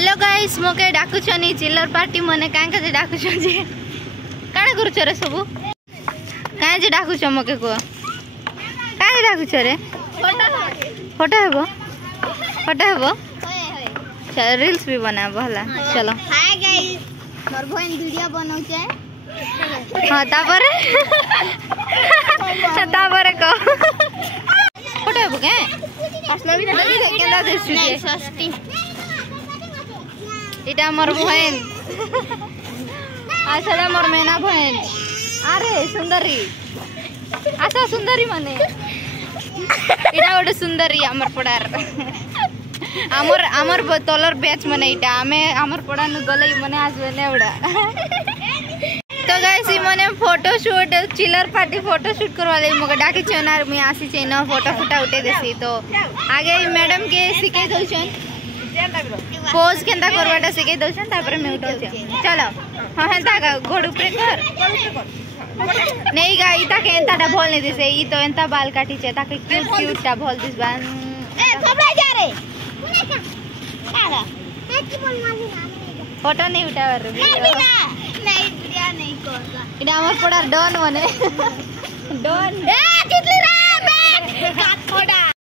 hello guys मोके डाकुछनी चिल्लर party मने काहे के डाकुछ जे काहे करूछ रे सब काहे जे डाकुछ मोके को काहे डाकुछ रे फोटो हेबो चल रील्स भी बनाबो हला चलो हाय गाइस मोर बहन वीडियो बनाउ छै हां तापरे को फोटो हेबो के असलवी केला देछु नहीं सस्ती इटा मोर बहन आछड़ा मोर मेना बहन अरे सुंदरी आछा सुंदरी माने इटा गोटे सुंदरी हमर पड़ार हमर तलर बैच माने इटा हमें हमर पड़ा न गले माने आजबे ने उडा तो गाइस मने photo shoot chiller party photo shoot करवा ले मगे डाकी छनार मी आसी छै न फोटो फुटा उठे देसी तो आगे मैडम के सिखे दउ छन पोज केंदा करवाटा सिखे दउ छन तापर में उठौ छ चलो हां हेंता का गोड़ ऊपर कर नहीं गा इता के एंताटा भोल नहीं दिसे ई तो एंता बाल काटी छै ताके क्यूट क्यूट टा भोल दिस बान ए थोबड़ा जा रे आला की बोल मानी फोटो नहीं उठावर रे नहीं वीडियो नहीं करला इडा हमर पड़ा डन मने डन ए कितली रे बैठ काट फोड़ा